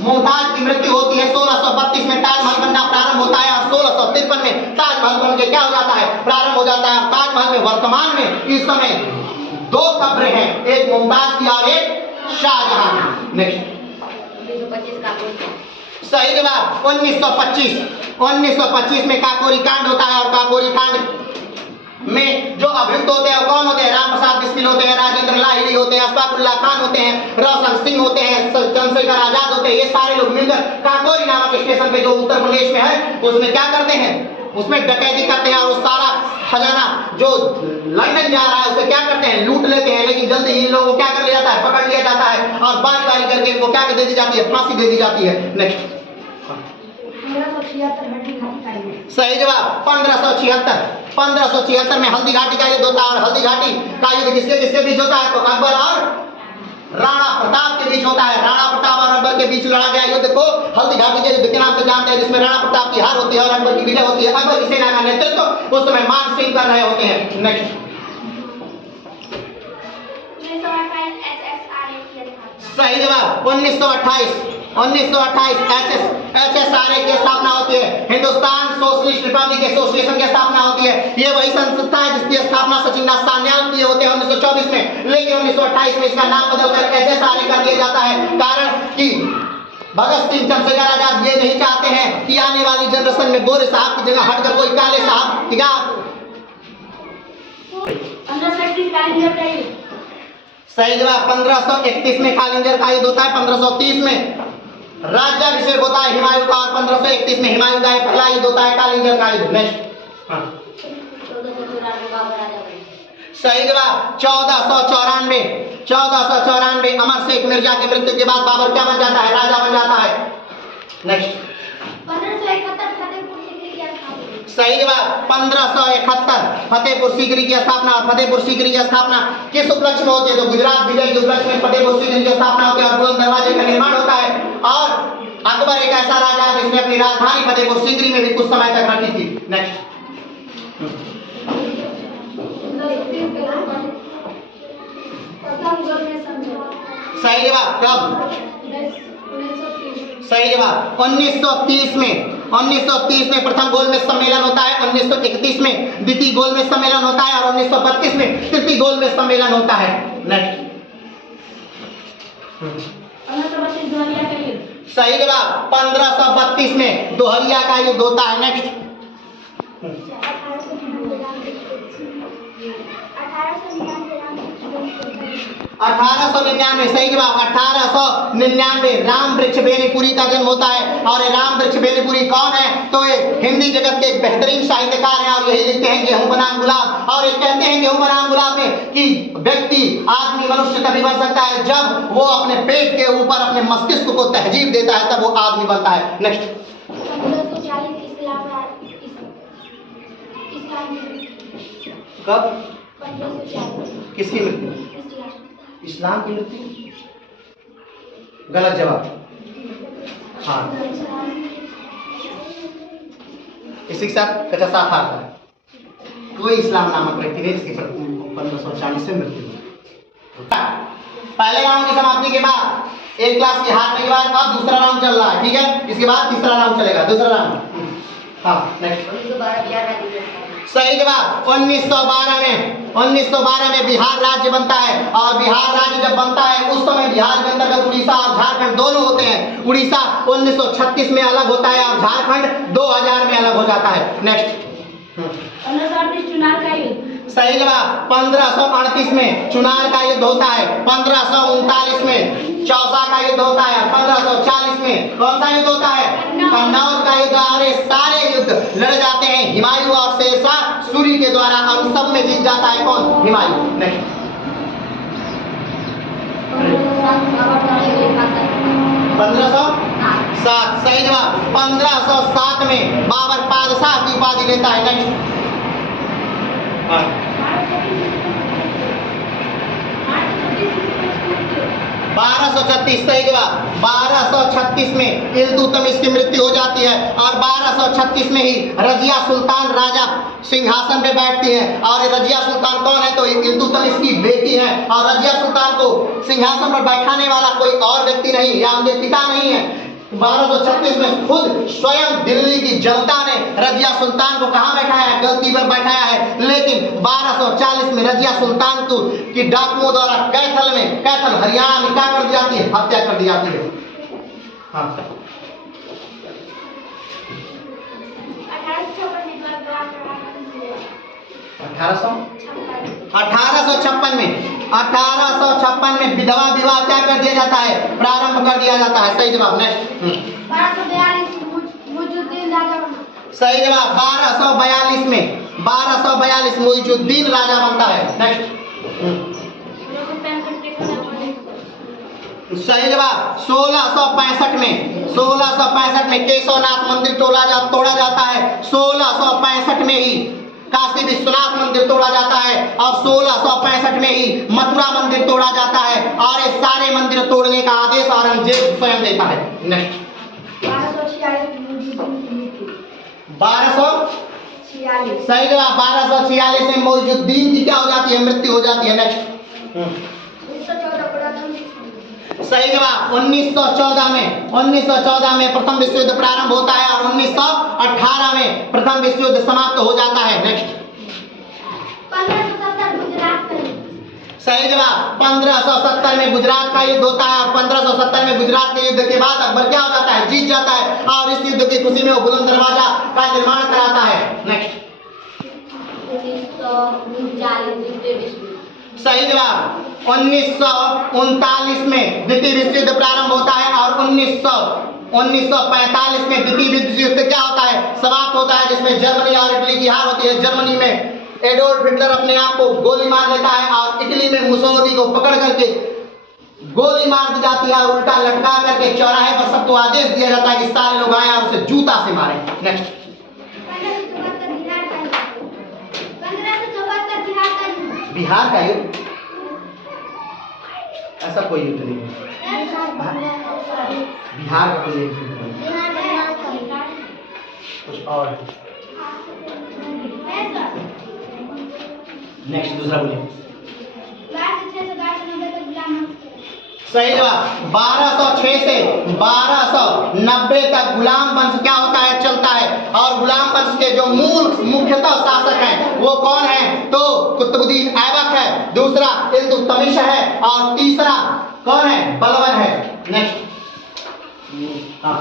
मुमताज की मृत्यु होती है। 1632 में ताजमहल बनना प्रारंभ होता है और 1653 में ताजमहल बन के क्या हो जाता है, प्रारंभ हो जाता है। ताजमहल में वर्तमान में इस समय 2 कब्रें हैं, एक मुमताज की और एक शाहजहां। नेक्स्ट सही जवाब, 1925 में काकोरी कांड होता है। और काकोरी कांड में जो अभियुक्त होते हैं कौन होते हैं, राम प्रसाद बिस्मिल होते हैं, राजेंद्र लाहिड़ी होते हैं, अशफाकुल्लाह खान होते हैं, रोशन सिंह होते हैं, चंद्रशेखर आजाद होते हैं। ये सारे लोग मिलकर काकोरी नामक स्टेशन पे जो उत्तर प्रदेश में है उसमें क्या करते हैं, उसमें डकैती करते हैं। और उस सारा खजाना जो लंदन जा रहा है उसे क्या करते हैं, लूट लेते हैं। लेकिन जल्दी ही इन लोगों को क्या कर लिया जाता है, पकड़ लिया जाता है और बारी बारी करके इनको क्या दे दी जाती है, फांसी दे दी जाती है। नेक्स्ट सही जवाब, 1576 में हल्दी घाटी का युद्ध होता है। और हल्दी घाटी का युद्ध किसके किसके बीच होता है, तो अकबर और राणा प्रताप के बीच होता है। राणा प्रताप और अकबर के बीच लड़ा गया युद्ध को हल्दी घाटी के युद्ध के नाम से जानते हैं, जिसमें राणा प्रताप की हार होती है और अकबर की विजय होती है। अकबर की सेना का नेतृत्व उस समय मान सिंह कर रहे होते हैं। नेक्स्ट सही जवाब, 1928 HSRA की स्थापना होती है। हिंदुस्तान सोशलिस्ट रिपब्लिक एसोसिएशन की स्थापना होती है। ये वही संस्था है जिसकी स्थापना सचिन दास सान्याल किए होते हैं 1924 में। लेकिन 1928 में इसका नाम बदलकर HSRA कर दिया जाता है, कारण कि भगत सिंह चंद्रशेखर आजाद ये नहीं चाहते हैं कि आने वाली जनरेशन में गोरे साहब की जगह हटकर कोई काले साहब, ठीक है। सही जवाब, 1531 में कालिंजर का युद्ध होता है। 1530 में राज्याभिषेक होता है हुमायूं का और 1531 में हुमायूं का पहला युद्ध होता है, कालिंजर का युद्ध। नेक्स्ट सही जवाब, 1494 अमर शेख मिर्जा की मृत्यु के बाद बाबर क्या बन जाता है, राजा बन जाता है। नेक्स्ट सही जवाब 1571 फतेहपुर सीकरी की स्थापना। और फतेहपुर सीकरी की स्थापना किस उपलक्ष्य में होती है? तो गुजरात विजय के उपलक्ष्य में फतेहपुर सीकरी की स्थापना होती है और बुलंद दरवाजे का निर्माण होता है। और अकबर एक ऐसा राजा है जिसने अपनी राजधानी फतेहपुर सीकरी में भी कुछ समय तक रखी थी। नेक्स्ट। सही जवाब कब? सही जवाब 1930 में। 1930 में प्रथम गोलमेज सम्मेलन होता है, 1931 में द्वितीय गोलमेज सम्मेलन होता है और 1932 में तृतीय गोलमेज सम्मेलन होता है। नेक्स्ट। सही जवाब 1532 में दोहरिया का युद्ध होता है। नेक्स्ट। 1899 सही जवाब 1899 राम वृक्ष बेनीपुरी का जन्म होता है। और ये राम वृक्ष बेनीपुरी कौन है? तो ये हिंदी जगत के एक बेहतरीन साहित्यकार हैं और यही लिखते हैं गेहूं बनाम गुलाब। और ये कहते हैं गेहूं बनाम गुलाब में कि व्यक्ति आदमी मनुष्य तभी बन सकता है जब वो अपने पेट के ऊपर अपने मस्तिष्क को तहजीब देता है, तब वो आदमी बनता है। नेक्स्ट। कब? किसकी मृत्यु? इस्लाम की मृत्यु? गलत जवाब। हाँ, इसी के साथ कच्चा साथ आता है। कोई इस्लाम नामक व्यक्ति ने जिसकी 1540 में मृत्यु हुई। पहले राउंड की समाप्ति के बाद एक क्लास की हारने के बाद अब दूसरा राउंड चल रहा है, ठीक है? इसके बाद तीसरा राउंड चलेगा। दूसरा राउंड। हाँ, नेक्स्ट। सही जवाब 1912 में बिहार राज्य बनता है। और बिहार राज्य जब बनता है उस समय बिहार के अंतर्गत उड़ीसा और झारखंड दोनों होते हैं। उड़ीसा 1936 में अलग होता है और झारखंड 2000 में अलग हो जाता है। नेक्स्ट। चुनाव का युद्ध। सही जवाब 1538 में चुनार का युद्ध होता है। 1539 में चौसा का युद्ध होता है। 1540 में कौन सा युद्ध होता है? कन्नौज का युद्ध। और ये सारे युद्ध लड़े जाते हैं हुमायूं और शेरशाह सूरी के द्वारा और सब में जीत जाता है कौन? हुमायूं। नेक्स्ट। 1507 सही जवाब 1507 में बाबर बादशाह की उपाधि लेता है। नेक्स्ट। 1236 सही जवाब 1236 में इल्तुतमिश की मृत्यु हो जाती है और 1236 में ही रजिया सुल्तान राजा सिंहासन पे बैठती है। और रजिया सुल्तान कौन है? तो इल्तुतमिश की बेटी है। और रजिया सुल्तान को सिंहासन पर बैठाने वाला कोई और व्यक्ति नहीं या उनके पिता नहीं है। 1236 में खुद स्वयं दिल्ली की जनता ने रजिया सुल्तान को कहाँ बैठाया है? गलती पर बैठाया है। लेकिन 1240 में रजिया सुल्तान को की डाकुओं द्वारा कैथल हरियाणा में क्या कर दी जाती है? हत्या कर दी जाती है। हाँ। 1856 में विधवा विवाह क्या कर दिया जाता है? प्रारंभ कर दिया जाता है। सही जवाब। नेक्स्ट। 1242 मुइजुद्दीन राजा बना। सही जवाब 1242 में 1242 मुइजुद्दीन राजा बनता है। नेक्स्ट। सही जवाब 1665 में केशवनाथ मंदिर तोड़ा जाता है। 1665 में ही काशी विश्वनाथ मंदिर तोड़ा जाता है और 1665 में ही मथुरा मंदिर तोड़ा जाता है। और ये सारे मंदिर तोड़ने का आदेश औरंगजेब स्वयं देता है। नेक्स्ट। 1246 सही जवाब 1246 में मुइजुद्दीन की क्या हो जाती है? मृत्यु हो जाती है। नेक्स्ट। सही जवाब 1914 में प्रथम विश्व युद्ध प्रारंभ होता है और 1918 में प्रथम विश्व युद्ध समाप्त हो जाता है। नेक्स्ट। 1570 गुजरात का युद्ध। सही जवाब 1570 में गुजरात का युद्ध होता है और 1570 में गुजरात के युद्ध के बाद अकबर क्या हो जाता है? जीत जाता है और इस युद्ध की खुशी में वो बुलंद दरवाजा का निर्माण कराता है। नेक्स्ट। 1939 सही जवाब 1939 में द्वितीय विश्व युद्ध प्रारंभ होता है और 1945 में द्वितीय विश्व युद्ध क्या होता है? समाप्त होता है, जिसमें जर्मनी और इटली की हार होती है। जर्मनी में एडोल्फ हिटलर अपने आप को गोली मार लेता है और इटली में मुसोलिनी को पकड़ करके गोली मार दी जाती है और उल्टा लटका करके चौराहे पर सबको आदेश दिया जाता है कि सारे लोग आए और उसे जूता से मारें। नेक्स्ट। 1577 बिहार का युद्ध? ऐसा कोई युद्ध नहीं है। बिहार का कोई युद्ध नहीं है। कुछ और नेक्स्ट दूसरा बोलिए। सही जवाब 1206 से 1290 तक गुलाम वंश क्या होता है, चलता है। और गुलाम वंश के जो मूल मुख्यतः शासक हैं वो कौन है, तो कुतुबुद्दीन ऐबक है, दूसरा इल्तुतमिश है और तीसरा कौन है, बलबन है। नेक्स्ट हाँ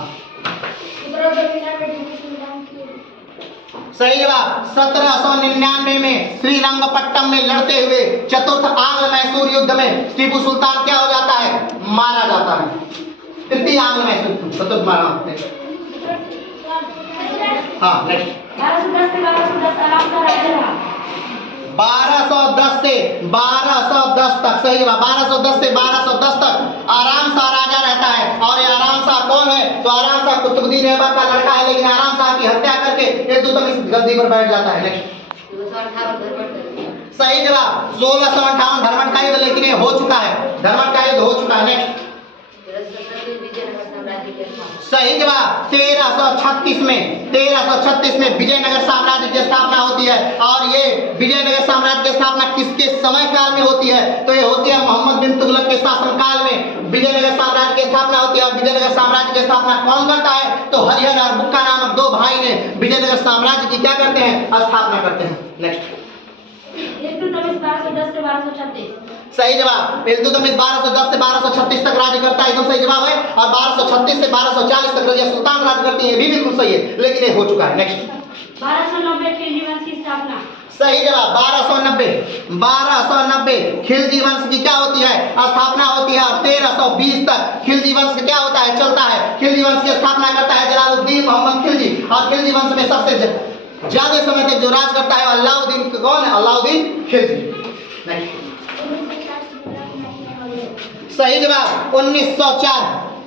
सही जवाब 1799 में श्रीरंगपट्टम में लड़ते हुए चतुर्थ आंग्ल मैसूर युद्ध में टीपू सुल्तान क्या हो जाता है, मारा जाता है। तृतीय आंग्ल मैसूर चतुर्थ मारा। हाँ नेक्स्ट 1210 से 1210 तक सही जवाब 1210 से 1210 तक आराम शाह राजा रहता है। और ये आराम शाह कौन है, तो आराम शाह कुतुबुद्दीन ऐबक का लड़का है, लेकिन आराम शाह की हत्या करके इल्तुतमिश गद्दी पर बैठ जाता है। नेक्स्ट सही जवाब 1658 धर्मट का युद्ध, लेकिन ये हो चुका है, धर्मट का युद्ध हो चुका है। नेक्स्ट सही जवाब 1336 में विजयनगर साम्राज्य की स्थापना होती है। और ये विजयनगर साम्राज्य की स्थापना किसके समय काल में होती है, तो ये होती है मोहम्मद बिन तुगलक के शासन काल में विजयनगर साम्राज्य की स्थापना होती है। और विजयनगर साम्राज्य की स्थापना कौन करता है, तो हरिहर और बुक्का नामक दो भाई ने विजयनगर साम्राज्य की क्या करते हैं, स्थापना करते हैं। नेक्स्ट सही जवाब इल्तुतमिश 1210 से 1236 तक राज्य करता है, एकदम सही जवाब है। और 1236 से 1240 तक रजिया सुल्तान राज्य करती है, भी बिल्कुल सही है, लेकिन ये हो चुका है। नेक्स्ट 1290 खिलजी वंश की स्थापना। सही जवाब 1290 खिलजी वंश की क्या होती है, स्थापना होती है। और 1320 तक खिलजी वंश क्या होता है, चलता है। खिलजी वंश की स्थापना करता है जलालुद्दीन मोहम्मद खिलजी। और खिलजी वंश में सबसे ज्यादा समय तक जो राज करता है अलाउद्दीन, कौन है, अलाउद्दीन खिलजी। सही जवाब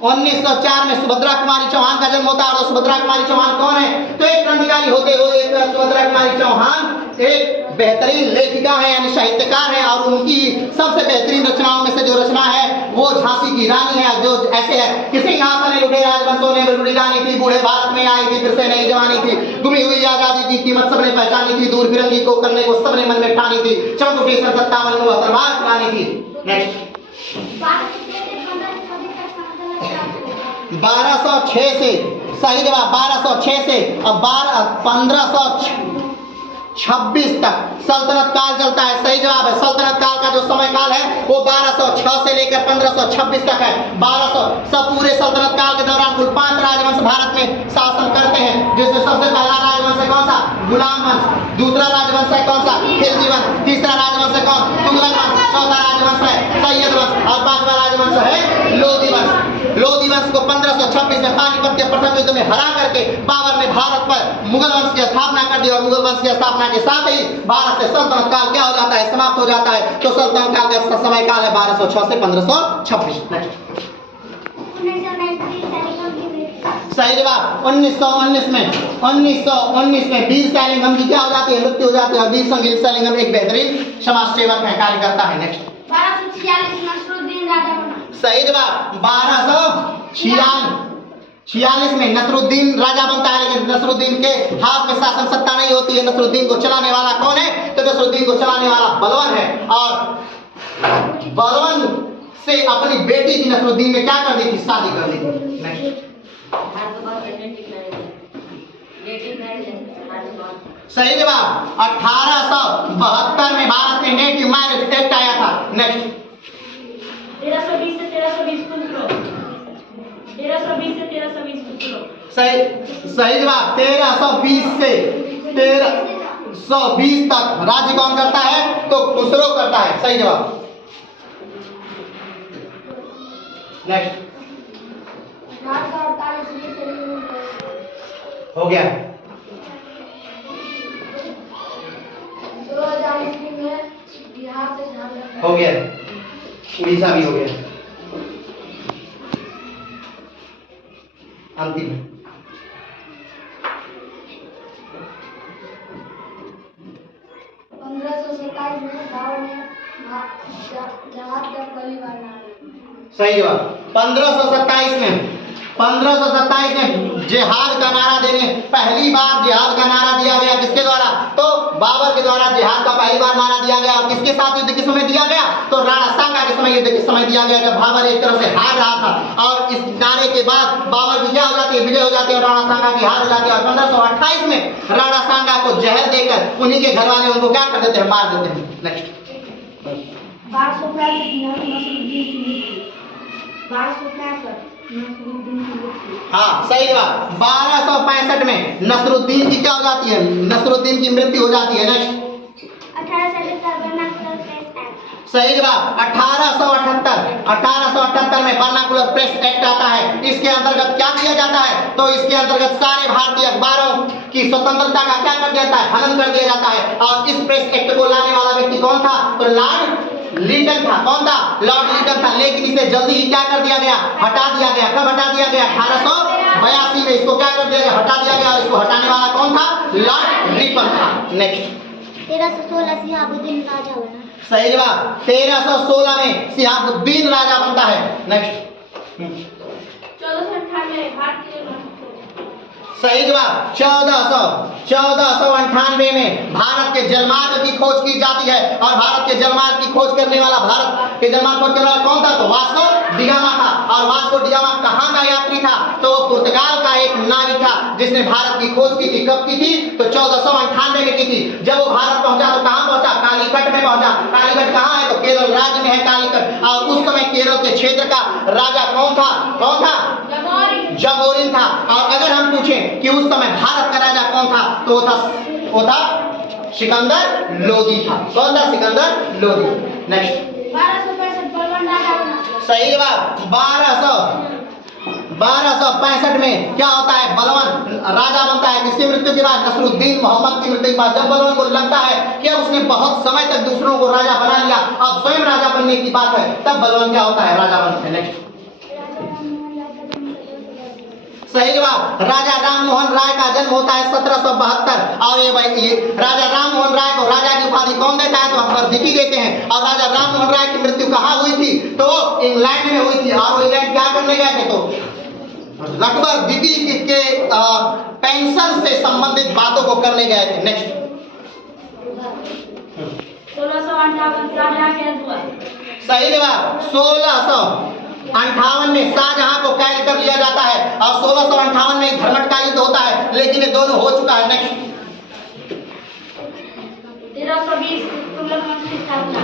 1904 में सुभद्रा कुमारी चौहान का जन्म होता है। और सुभद्रा कुमारी चौहान कौन है, तो एक क्रांतिकारी होते हुए एक सुभद्रा कुमारी चौहान एक बेहतरीन लेखिका है, यानी साहित्यकार है। और उनकी सबसे बेहतरीन रचनाओं में से जो रचना है वो झांसी की रानी है, जो ऐसे है कि सिंहासन लुटे राजवंशों ने बड़ी रानी थी, बूढ़े भारत में आई थी, फिर से नई जवानी थी, गुमी हुई आजादी की कीमत सबने पहचानी थी, दूर फिरंगी को करने को सबने मन में ठानी थी, चमक उठी 57 में तलवार पुरानी थी। नेक्स्ट 1206 से सही जवाब 1206 से अब 1526 तक सल्तनत काल चलता है। सही जवाब है सल्तनत काल का जो समय काल है वो 1206 से लेकर 1526 तक है। 1200 पूरे सल्तनत काल के दौरान कुल 5 राजवंश भारत में शासन करते हैं, जिसमें सबसे पहला राजवंश है कौन सा, गुलाम वंश। दूसरा राजवंश है कौन सा, खिलजी वंश। तीसरा राजवंश है कौन, तुगलक वंश। चौथा राजवंश है सैयद वंश। और 5वां राजवंश है लोधी वंश। लोधी वंश को 1526 में पानीपत के प्रथम युद्ध में हरा करके बाबर ने भारत पर मुगल वंश की स्थापना कर दी। और मुगल वंश की स्थापना के साथ ही भारत से सल्तनत काल क्या हो जाता है, समाप्त हो जाता है। तो सल्तनत काल का समय काल है 1206 से 1526। सही जवाब 1919 में वीर सैलिंगम की क्या हो जाती है, मृत्यु हो जाती है। और वीर संगीत सैलिंगम एक बेहतरीन समाज सेवक है, कार्यकर्ता है। नेक्स्ट 1246 नसरुद्दीन राजा बना। सही जवाब 1246 में नसरुद्दीन राजा बनता है, लेकिन नसरुद्दीन के हाथ में शासन सत्ता नहीं होती है। नसरुद्दीन को चलाने वाला कौन है, तो नसरुद्दीन को चलाने वाला बलबन है। और बलबन से अपनी बेटी की नसरुद्दीन ने क्या कर दी थी, शादी कर दी थी। सही जवाब 1872 में भारत में नेटिव मैरिज एक्ट आया था। नेक्स्ट 1320 से 1320 सही जवाब 1320 से 1320 तक राज्य कौन करता है, तो खुसरो करता है। सही जवाब। नेक्स्ट हो गया 2000 ईस्वी में बिहार से झारखंड हो गया, उड़ीसा भी हो गया। अंतिम 1500 1927 में बाबर ने जहाज का पहली बार नारा सही जवाब। 1527 में जिहाद का नारा देने पहली बार जिहाद का नारा दिया गया किसके द्वारा? तो बाबर के द्वारा जिहाद का पहली बार नारा दिया गया। और किसके साथ युद्ध के समय दिया गया? तो राणा सांगा के समय युद्ध के समय दिया गया, जब बाबर एक तरह से हार रहा था। और इस नारे के बाद बाबर की क्या हो जाती है? विजय हो जाती है और राणा सांगा की हार हो जाती है। और 1528 में राणा सांगा को जहर देकर उन्हीं के घर वाले उनको क्या कर देते हैं? मार देते हैं। नेक्स्ट 1265 नसरुद्दीन की मृत्यु। हाँ सही जवाब। 1265 में नसरुद्दीन की क्या हो जाती है? नसरुद्दीन की मृत्यु हो जाती है। नेक्स्ट 1877 सही जवाब। 1878 में वर्नाकुलर प्रेस एक्ट आता है। इसके अंतर्गत क्या किया जाता है? तो इसके अंतर्गत सारे भारतीय अखबारों की स्वतंत्रता का क्या कर दिया जाता है? हनन कर दिया जाता है। और इस प्रेस एक्ट को लाने वाला व्यक्ति कौन था? तो लॉर्ड लिटन था। कौन था? लॉर्ड लिटन था। लेकिन इसे जल्दी ही क्या कर दिया गया? हटा दिया गया। कब हटा दिया गया? 1882 में इसको क्या कर दिया गया? हटा दिया गया। और इसको हटाने वाला कौन था? लॉर्ड रिपन था। नेक्स्ट 1316 सिहाबुद्दीन राजा बना। सही जवाब। 1316 में सिहाबुद्दीन राजा बनता है। नेक्स्ट 1498 भारतीय सही जवाब। 1498 में भारत के जलमार्ग की खोज की जाती है। और भारत के जलमार्ग की खोज करने वाला कौन था? तो वास्को डिगामा था। और वास्को डिगामा कहाँ का यात्री था? तो पुर्तगाल का एक नाविक था जिसने भारत की खोज की थी। कब की थी? तो 1498 में की थी। जब वो भारत पहुंचा तो कहाँ पहुंचा? कालीकट में पहुंचा। कालीकट कहाँ है? तो केरल राज्य में है कालीकट। और उस समय केरल के क्षेत्र का राजा कौन था? जमोरिन था। और अगर हम पूछें कि उस समय भारत का राजा कौन था? तो वो था सिकंदर लोदी था। कौन था? सिकंदर लोदी। नेक्स्ट 1265 बलवान राजा बना। सही जवाब। 1265 में क्या होता है? बलवान राजा बनता है। किसकी मृत्यु के बाद? नसरुद्दीन मोहम्मद की मृत्यु के बाद। जब बलवान को लगता है कि उसने बहुत समय तक दूसरों को राजा बना लिया, अब स्वयं राजा बनने की बात है, तब बलवान क्या होता है? राजा बनता है। नेक्स्ट सही जवाब। राजा राममोहन राय का जन्म होता है 1772। और ये राजा राममोहन राय को राजा की उपाधि कौन देता है? तो अकबर द्वितीय देते हैं। और राजा राममोहन राय की मृत्यु कहाँ हुई थी? तो इंग्लैंड में हुई थी। और वो इंग्लैंड क्या करने गए थे? तो अकबर द्वितीय के पेंशन से संबंधित बातों को करने गए थे। नेक्स्ट 1658 सही जवाब। 1658 में शाहजहां को कैद कर लिया जाता है। और 1658 में धर्मट का युद्ध होता है, लेकिन ये दोनों हो चुका है। नेक्स्ट 1320 तुगलक वंश की स्थापना।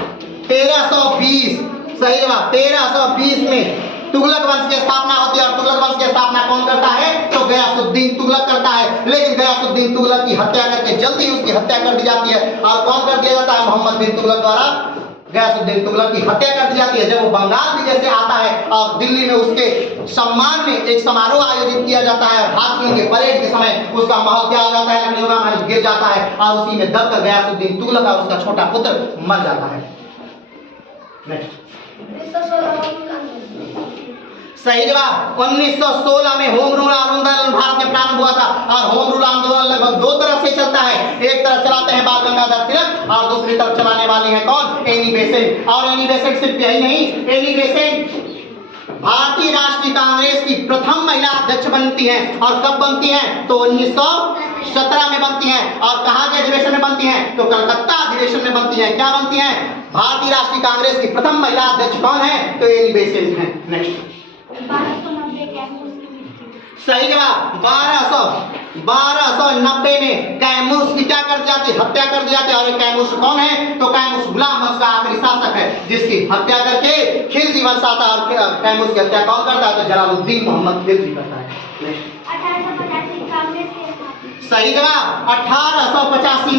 1320 सही जवाब। 1320 में तुगलक वंश की स्थापना होती है। और तुगलक वंश की स्थापना कौन करता है? तो गयासुद्दीन तुगलक करता है। लेकिन गयासुद्दीन तुगलक की हत्या करके जल्दी उसकी हत्या कर दी जाती है। और कौन कर दिया जाता है? मोहम्मद बिन तुगलक द्वारा गयासुद्दीन तुगलक की हत्या कर दी जाती है। जब वो बंगाल विजय से आता है और दिल्ली में उसके सम्मान में एक समारोह आयोजित किया जाता है। हाथियों के परेड के समय उसका महल क्या हो जाता है? लखनऊ महल गिर जाता है। और उसी में दबकर गयासुद्दीन तुगलक और उसका छोटा पुत्र मर जाता है। नेक्स्ट सही जवाब। 1916 में होम रूल आंदोलन भारत में प्रारंभ हुआ था। और होम रूल आंदोलन लगभग दो तरफ से चलता है। एक तरफ चलाते हैं बाल गंगाधर तिलक और दूसरी तरफ चलाने वाले हैं कौन? Annie Besant. और एनी बेसेंट सिर्फ यही नहीं, एनी बेसेंट भारतीय राष्ट्रीय कांग्रेस की प्रथम महिला अध्यक्ष बनती हैं। और कब बनती हैं? तो 1917 में बनती हैं। और कहाँ के अधिवेशन में बनती हैं? तो कलकत्ता अधिवेशन में बनती हैं। क्या बनती हैं? भारतीय राष्ट्रीय कांग्रेस की प्रथम महिला अध्यक्ष कौन है? तो एनी बेसेंट हैं। नेक्स्ट 1290 कैमूर की मृत्यु। सही जवाब। 1290 में कैमूर की क्या कर दी जाती? हत्या कर दी जाती है। और ये कैमूर कौन है? तो कैमूर गुलाम वंश का आखिरी शासक है, जिसकी हत्या करके खिलजी वंश आता है। और कैमूर की हत्या कौन करता है? तो जलालुद्दीन मोहम्मद खिलजी करता है। 1885 कांग्रेस की स्थापना। सही जवाब। 1885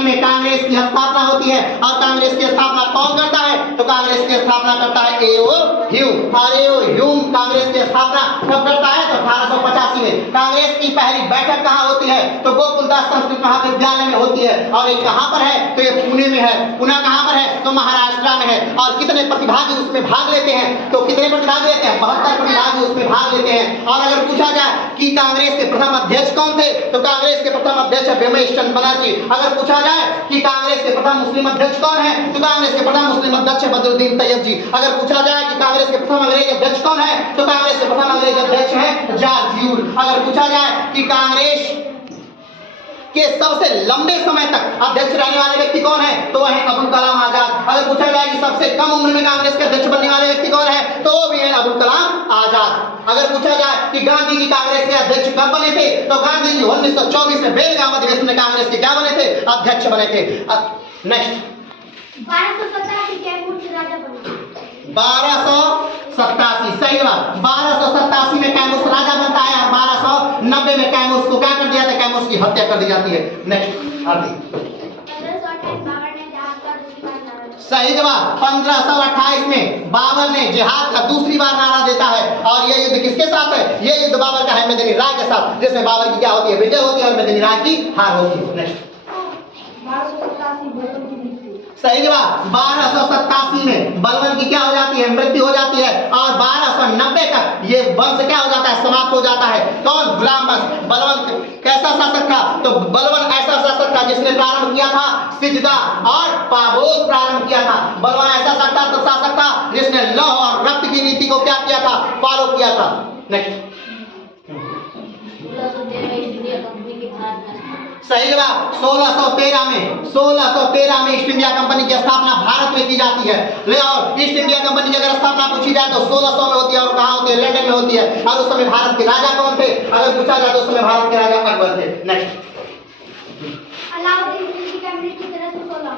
में कांग्रेस की स्थापना होती है। होती है। और कांग्रेस की स्थापना कौन करता है? तो कांग्रेस की स्थापना करता है एओ ह्यूम। और एओ ह्यूम कांग्रेस की स्थापना कब करता है? तो 1885 में। कांग्रेस की पहली बैठक कहाँ होती है? तो गोकुलदास संस्कृत महाविद्यालय में होती है। और ये कहाँ पर है? तो ये पुणे में है। पुणे कहाँ पर है? तो महाराष्ट्र में है। और कितने प्रतिभागी उसमें भाग लेते हैं? तो कितने प्रतिभागी लेते हैं? 72 प्रतिभागी उसमें भाग लेते हैं। और अगर पूछा जाए कि कांग्रेस के प्रथम अध्यक्ष कौन थे? तो कांग्रेस के प्रथम अध्यक्ष रमेश चंद्र बनर्जी। अगर पूछा जाए कि कांग्रेस के प्रथम मुस्लिम अध्यक्ष कौन है? तो कांग्रेस के प्रथम मुस्लिम अध्यक्ष बदरुद्दीन तैयब जी। अगर पूछा जाए कि कांग्रेस के प्रथम अंग्रेज अध्यक्ष कौन है? तो कांग्रेस के प्रथम अंग्रेज अध्यक्ष है जॉर्ज यूल। अगर पूछा जाए कि कांग्रेस के सबसे लंबे समय तक अध्यक्ष रहने वाले व्यक्ति कौन है? तो वह है अबुल कलाम आजाद। अगर पूछा जाए कि सबसे कम उम्र में कांग्रेस के अध्यक्ष बनने वाले व्यक्ति कौन है? तो वो भी है अबुल कलाम आजाद। अगर पूछा जाए कि गांधी जी कांग्रेस के अध्यक्ष कब बने थे? तो गांधी जी 1924 में बेलगाम अधिवेशन में कांग्रेस के क्या बने थे? अध्यक्ष बने थे। नेक्स्ट 1287 कैमूर के राजा बने। 1287 सही बात। 1287 में कैमूर राजा बनता है और 1290 में कैमूर को क्या कर दिया था? कैमूर की हत्या कर दी जाती है। नेक्स्ट आरती 1528 बाबर ने जहाज का दूसरी बार नारा दिया। सही जवाब। 1528 में बाबर ने जिहाद का दूसरी बार नारा देता है। और ये युद्ध किसके साथ है? ये युद्ध बाबर का है मेदिनी राय के साथ, जिसमें बाबर की क्या होती है? विजय होती है और मेदिनी राय की हार होती है। नेक्स्ट 1287 बलबन की मृत्यु। सही जवाब। 1287 में बलबन की क्या हो जाती है? मृत्यु हो जाती है। और 1290 तक ये वंश क्या हो जाता है? समाप्त हो जाता है। कौन? गुलाम वंश। बलबन कैसा शासक था? तो बलबन ऐसा शासक था जिसने प्रारंभ किया था सिजदा और पाबोस प्रारंभ किया था। बलबन ऐसा शासक था जिसने लौह और रक्त की नीति को क्या किया था? फॉलो किया था। नेक्स्ट 1613 ईस्ट इंडिया कंपनी की भारत में। सही जवाब। 1613 में ईस्ट इंडिया कंपनी की स्थापना भारत में की जाती है। ले और ईस्ट इंडिया कंपनी की अगर स्थापना पूछी जाए तो 1600 में होती है। और कहाँ होती है? लंदन में होती है। और उस समय भारत के राजा कौन थे? अगर पूछा जाए तो उस समय भारत के राजा अकबर थे। नेक्स्ट अलाउद्दीन खिलजी की मृत्यु 1316।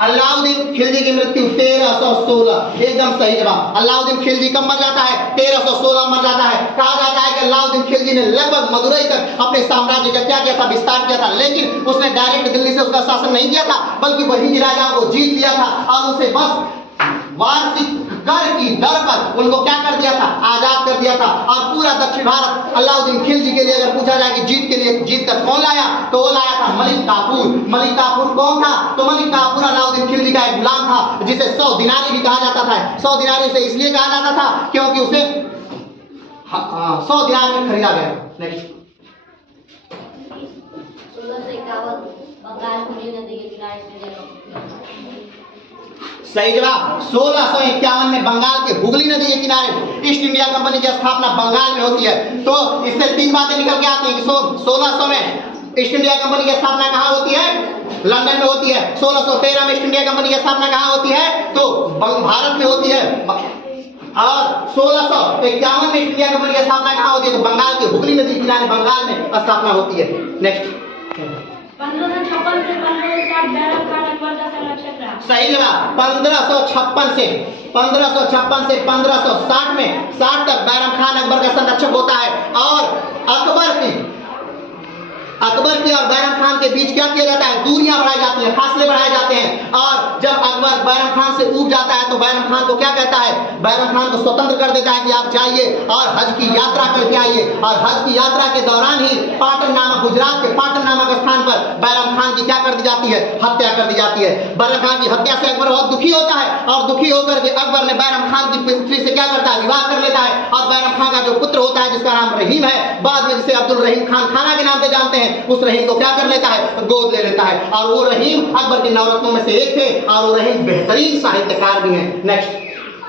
अलाउद्दीन खिलजी की मृत्यु 1316 एकदम सही जवाब। अलाउद्दीन खिलजी कब मर जाता है? 1316 मर जाता है। कहा जाता है कि अलाउद्दीन खिलजी ने लगभग मदुरई तक अपने साम्राज्य का क्या किया था? विस्तार किया था। लेकिन उसने डायरेक्ट दिल्ली से उसका शासन नहीं किया था, बल्कि वही राजाओं को जीत लिया था और उसे बस वार्षिक कर की दर पर उनको क्या कर दिया था? आजाद कर दिया था। और पूरा दक्षिण भारत अलाउद्दीन खिलजी के लिए अगर पूछा जाए कि जीत कर कौन लाया? तो वो लाया था मलिक काफूर। मलिक काफूर कौन था? तो मलिक काफूर अलाउद्दीन खिलजी का एक गुलाम था जिसे 100 दिनारी भी कहा जाता था। 100 दिनारी से इसलिए कहा जाता था क्योंकि उसे 100 दिनार में खरीदा गया। नेक्स्ट 1651 बंगाल हुगली नदी के किनारे से सही जवाब। 1651 में बंगाल के हुगली नदी के किनारे ईस्ट इंडिया कंपनी की स्थापना बंगाल में होती है। तो इससे तीन बातें निकल के आती हैं कि 1600 में ईस्ट इंडिया कंपनी की स्थापना कहाँ होती है? लंदन में होती है। 1613 में ईस्ट इंडिया कंपनी की स्थापना कहाँ होती है? तो भारत में होती है। और 1651 में ईस्ट इंडिया कंपनी की स्थापना कहाँ होती है? तो बंगाल के हुगली नदी के किनारे बंगाल में स्थापना होती है। नेक्स्ट 1556 से 1560 बैरम खान अकबर का संरक्षक रहा। सही जवाब। 1556 से 1560 में 60 तक बैरम खान अकबर का संरक्षक होता है। और अकबर की और बैरम खान के बीच क्या किया जाता है? दूरियां बढ़ाई जाती हैं, फासले बढ़ाए जाते हैं। और जब अकबर बैरम खान से ऊब जाता है तो बैरम खान को क्या कहता है? बैरम खान को स्वतंत्र कर देता है कि आप जाइए और हज की यात्रा करके आइए। और हज की यात्रा के दौरान ही पाटन नामक गुजरात के पाटन नामक स्थान पर बैरम खान की क्या कर दी जाती है? हत्या कर दी जाती है। बैरम खान की हत्या से अकबर बहुत दुखी होता है और दुखी होकर के अकबर ने बैरम खान की पुत्री से क्या करता है? विवाह कर लेता है। और बैरम खान का जो पुत्र होता है जिसका नाम रहीम है, बाद में जिसे अब्दुल रहीम खान खाना के नाम से जानते हैं, उस रहीम को क्या कर लेता है? गोद ले लेता है। और वो रहीम अकबर के नवरत्नों में से एक थे और वो रहीम बेहतरीन साहित्यकार भी हैं। नेक्स्ट